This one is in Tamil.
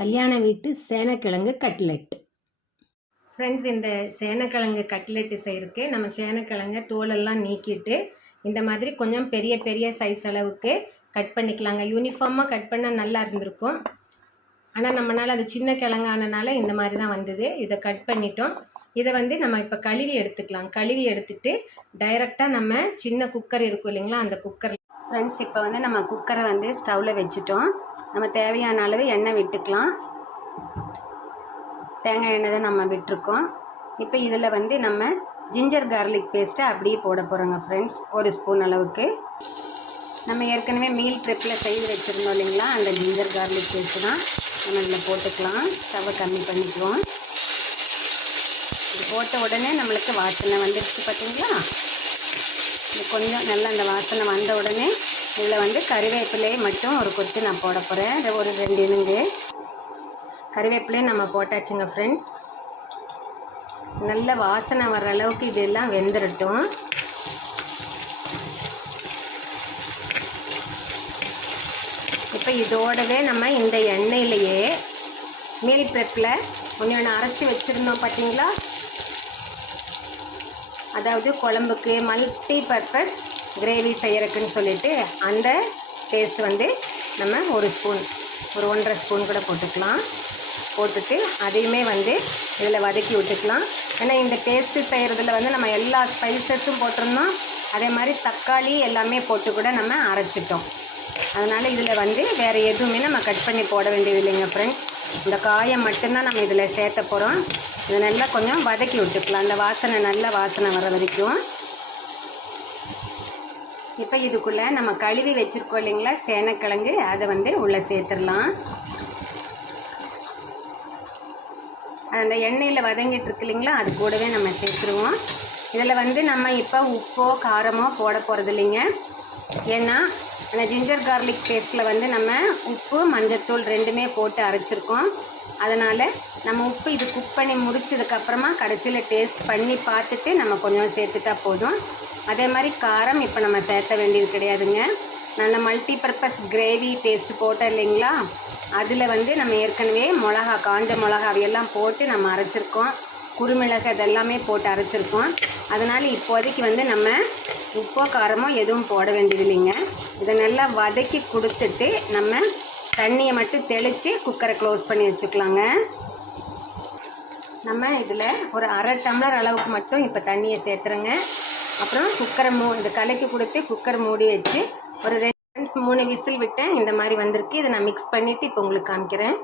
கல்யாண வீட்டு சேனக்கிழங்கு கட்லெட். ஃப்ரெண்ட்ஸ், இந்த சேனக்கிழங்கு கட்லெட்டு செய்கிறதுக்கு நம்ம சேனக்கிழங்கை தோலெல்லாம் நீக்கிட்டு இந்த மாதிரி கொஞ்சம் பெரிய பெரிய சைஸ் அளவுக்கு கட் பண்ணிக்கலாங்க. யூனிஃபார்மாக கட் பண்ணால் நல்லா இருந்திருக்கும். ஆனால் நம்மளால் அது சின்ன கிழங்கானனால இந்த மாதிரி தான் வந்தது. இதை கட் பண்ணிட்டோம். இதை நம்ம இப்போ கழுவி எடுத்துக்கலாம். கழுவி எடுத்துட்டு டைரெக்டாக நம்ம சின்ன குக்கர் இருக்கும் இல்லைங்களா, அந்த குக்கர். ஃப்ரெண்ட்ஸ், இப்போ நம்ம குக்கரை ஸ்டவ்வில் வச்சுட்டோம். நம்ம தேவையான அளவு எண்ணெய் விட்டுக்கலாம். தேங்காய் எண்ணெய் தான் நம்ம விட்டுருக்கோம். இப்போ இதில் நம்ம ஜிஞ்சர் கார்லிக் பேஸ்ட்டை அப்படியே போட போகிறோங்க ஃப்ரெண்ட்ஸ். 1 ஸ்பூன் அளவுக்கு. நம்ம ஏற்கனவே மீல் ப்ரெப்பில் செய்து வச்சுருந்தோம் இல்லைங்களா, அந்த ஜிஞ்சர் கார்லிக் பேஸ்ட்டு தான் நம்ம இதில் போட்டுக்கலாம். ஸ்டவ்வை கம்மி பண்ணிக்குவோம். இது போட்ட உடனே நம்மளுக்கு வாசனை வந்துடுச்சு பார்த்தீங்களா. இது கொஞ்சம் நல்லா அந்த வாசனை வந்த உடனே இதில் கறிவேப்பிலையை மட்டும் ஒரு கொத்து நான் போட போகிறேன். இதை ஒரு 2 இனுங்கு கறிவேப்பிலையை நம்ம போட்டாச்சுங்க ஃப்ரெண்ட்ஸ். நல்ல வாசனை வர்ற அளவுக்கு இதெல்லாம் வெந்துடட்டும். இப்போ இதோடவே நம்ம இந்த எண்ணெயிலேயே மீல் ப்ரெப்பில் ஒன்று அரைச்சி வச்சுருந்தோம் பார்த்தீங்களா, அதாவது குழம்புக்கு மல்டி பர்பஸ் கிரேவி செய்கிறதுக்குன்னு சொல்லிட்டு அந்த பேஸ்ட் நம்ம 1 ஸ்பூன், ஒரு 1.5 ஸ்பூன் கூட போட்டுக்கலாம். போட்டுட்டு அதையுமே இதில் வதக்கி விட்டுக்கலாம். ஏன்னா இந்த பேஸ்ட்டு செய்கிறதுல நம்ம எல்லா ஸ்பைசஸும் போட்டிருந்தோம். அதே மாதிரி தக்காளி எல்லாமே போட்டு கூட நம்ம அரைச்சிட்டோம். அதனால் இதில் வேறு எதுவுமே நம்ம கட் பண்ணி போட வேண்டியது இல்லைங்க ஃப்ரெண்ட்ஸ். இந்த காயம் மட்டும்தான் நம்ம இதில் சேர்த்த போகிறோம். இதை நல்லா கொஞ்சம் வதக்கி விட்டுக்கலாம், அந்த வாசனை நல்ல வாசனை வர வரைக்கும். இப்போ இதுக்குள்ளே நம்ம கழுவி வச்சுருக்கோம் இல்லைங்களா சேனக்கிழங்கு, அதை உள்ளே சேர்த்துடலாம். அந்த எண்ணெயில் வதங்கிட்டு இருக்கு இல்லைங்களா, அது கூடவே நம்ம சேர்த்துருவோம். இதில் நம்ம இப்போ உப்போ காரமோ போட போகிறது இல்லைங்க. ஏன்னா அந்த ஜிஞ்சர் கார்லிக் பேஸ்ட்டில் நம்ம உப்பு மஞ்சத்தூள் 2மே போட்டு அரைச்சிருக்கோம். அதனால் நம்ம உப்பு இது குக் பண்ணி முடிச்சதுக்கப்புறமா கடைசியில் டேஸ்ட் பண்ணி பார்த்துட்டு நம்ம கொஞ்சம் சேர்த்துட்டா போதும். அதே மாதிரி காரம் இப்போ நம்ம சேர்த்த வேண்டியது கிடையாதுங்க. நான் மல்டி பர்பஸ் கிரேவி பேஸ்ட் போட்டேன் இல்லைங்களா, அதில் நம்ம ஏற்கனவே மிளகா, காஞ்ச மிளகாவையெல்லாம் போட்டு நம்ம அரைச்சிருக்கோம். குறுமிளகு அதெல்லாமே போட்டு அரைச்சிருக்கோம். அதனால் இப்போதைக்கு நம்ம உப்போ காரமோ எதுவும் போட வேண்டியது இல்லைங்க. இதை நல்லா வதக்கி கொடுத்துட்டு நம்ம தண்ணியை மட்டும் தெளித்து குக்கரை க்ளோஸ் பண்ணி வச்சுக்கலாங்க. நம்ம இதில் ஒரு 1/2 டம்ளர் அளவுக்கு மட்டும் இப்போ தண்ணியை சேர்த்துறேங்க. அப்புறம் குக்கரை இதை கலக்கி கொடுத்து குக்கர் மூடி வச்சு ஒரு 2 3 விசில் விட்டேன். இந்த மாதிரி வந்திருக்கு. இதை நான் மிக்ஸ் பண்ணிவிட்டு இப்போ உங்களுக்கு காமிக்கிறேன்.